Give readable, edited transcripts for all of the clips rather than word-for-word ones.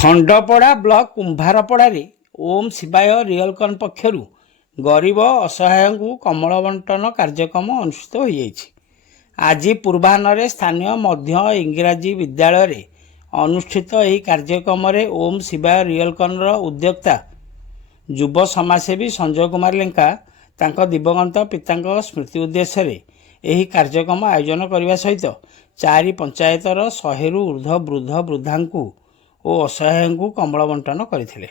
Khandapada block କୁମ୍ଭାରପଡ଼ାରେ Om ଶିବାୟ ରିଅଲକନ୍ ପକ୍ଷରୁ ଗରିବ ଅସହାୟଙ୍କୁ କମଳ ବଣ୍ଟନ କାର୍ଯ୍ୟକ୍ରମ ଅନୁଷ୍ଠିତ ହୋଇଯାଇଛି। ଆଜି ପୂର୍ବାହ୍ନରେ ସ୍ଥାନୀୟ ମଧ୍ୟ ଇଂରାଜୀ ବିଦ୍ୟାଳୟରେ ଅନୁଷ୍ଠିତ ଏହି କାର୍ଯ୍ୟକ୍ରମରେ ଓମ୍ ଶିବାୟ ରିଅଲକନ୍ର ଉଦ୍ୟୋକ୍ତା ଯୁବ ସମାଜସେବୀ ସଞ୍ଜୟ କୁମାର ଲେଙ୍କା ତାଙ୍କ ଦିବଂଗତ ପିତାଙ୍କ ସ୍ମୃତି ଉଦ୍ଦେଶ୍ୟରେ ଏହି କାର୍ଯ୍ୟକ୍ରମ ଆୟୋଜନ କରିବା ସହିତ 4 ପଞ୍ଚାୟତର 100ରୁ ଉର୍ଦ୍ଧ୍ୱ ବୃଦ୍ଧ ବୃଦ୍ଧାଙ୍କୁ ଓ ଅସହାୟଙ୍କୁ କମଳ ବଣ୍ଟନ କରିଥିଲେ।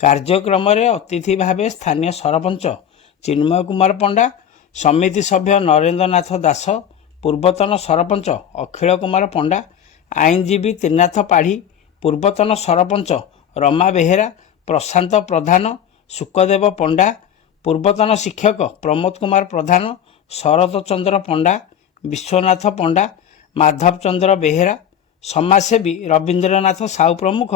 କାର୍ଯ୍ୟକ୍ରମରେ ଅତିଥି ଭାବେ ସ୍ଥାନୀୟ ସରପଞ୍ଚ ଚିନ୍ମୟ କୁମାର ପଣ୍ଡା, ସମିତି ସଭ୍ୟ ନରେନ୍ଦ୍ର ନାଥ ଦାସ, ପୂର୍ବତନ ସରପଞ୍ଚ ଅଖିଳ କୁମାର ପଣ୍ଡା, ଆଇନଜୀବୀ ତ୍ରିନାଥ ପାଢ଼ୀ, ପୂର୍ବତନ ସରପଞ୍ଚ ରମା ବେହେରା, ପ୍ରଶାନ୍ତ ପ୍ରଧାନ, ସୁକଦେବ ପଣ୍ଡା, ପୂର୍ବତନ ଶିକ୍ଷକ ପ୍ରମୋଦ କୁମାର ପ୍ରଧାନ, ଶରତ ଚନ୍ଦ୍ର ପଣ୍ଡା, ବିଶ୍ୱନାଥ ପଣ୍ଡା, ମାଧବ ଚନ୍ଦ୍ର ବେହେରା, ସମାଜସେବୀ ରବୀନ୍ଦ୍ରନାଥ ସାହୁ ପ୍ରମୁଖ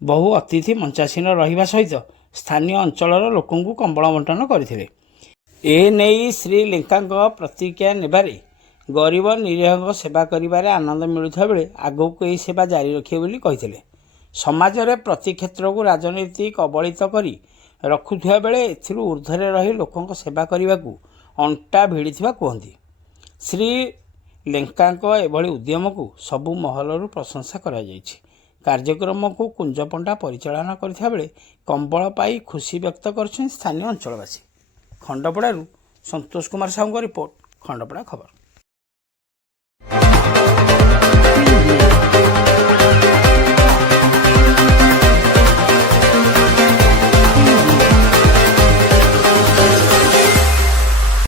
ବହୁ ଅତିଥି ମଞ୍ଚାସୀନ ରହିବା ସହିତ ସ୍ଥାନୀୟ ଅଞ୍ଚଳର ଲୋକଙ୍କୁ କମ୍ବଳ ବଣ୍ଟନ କରିଥିଲେ। ଏନେଇ ଶ୍ରୀ ଲେଙ୍କାଙ୍କ ପ୍ରତିକ୍ରିୟା ନେବାରେ ଗରିବ ନିରୀହଙ୍କ ସେବା କରିବାରେ ଆନନ୍ଦ ମିଳୁଥିବା ବେଳେ ଆଗକୁ ଏହି ସେବା ଜାରି ରଖିବେ ବୋଲି କହିଥିଲେ। ସମାଜରେ ପ୍ରତି କ୍ଷେତ୍ରକୁ ରାଜନୀତି କବଳିତ କରି ରଖୁଥିବା ବେଳେ ଏଥିରୁ ଊର୍ଦ୍ଧ୍ୱରେ ରହି ଲୋକଙ୍କ ସେବା କରିବାକୁ ଅଣ୍ଟା ଭିଡ଼ିଥିବା କୁହନ୍ତି। ଶ୍ରୀ ଲେଙ୍କାଙ୍କ ଏଭଳି ଉଦ୍ୟମକୁ ସବୁ ମହଲରୁ ପ୍ରଶଂସା କରାଯାଇଛି। କାର୍ଯ୍ୟକ୍ରମକୁ କୁଞ୍ଜ ପଣ୍ଡା ପରିଚାଳନା କରିଥିବା ବେଳେ କମ୍ବଳ ପାଇ ଖୁସି ବ୍ୟକ୍ତ କରିଛନ୍ତି ସ୍ଥାନୀୟ ଅଞ୍ଚଳବାସୀ। ଖଣ୍ଡପଡ଼ାରୁ ସନ୍ତୋଷ କୁମାର ସାହୁଙ୍କ ରିପୋର୍ଟ, ଖଣ୍ଡପଡ଼ା ଖବର।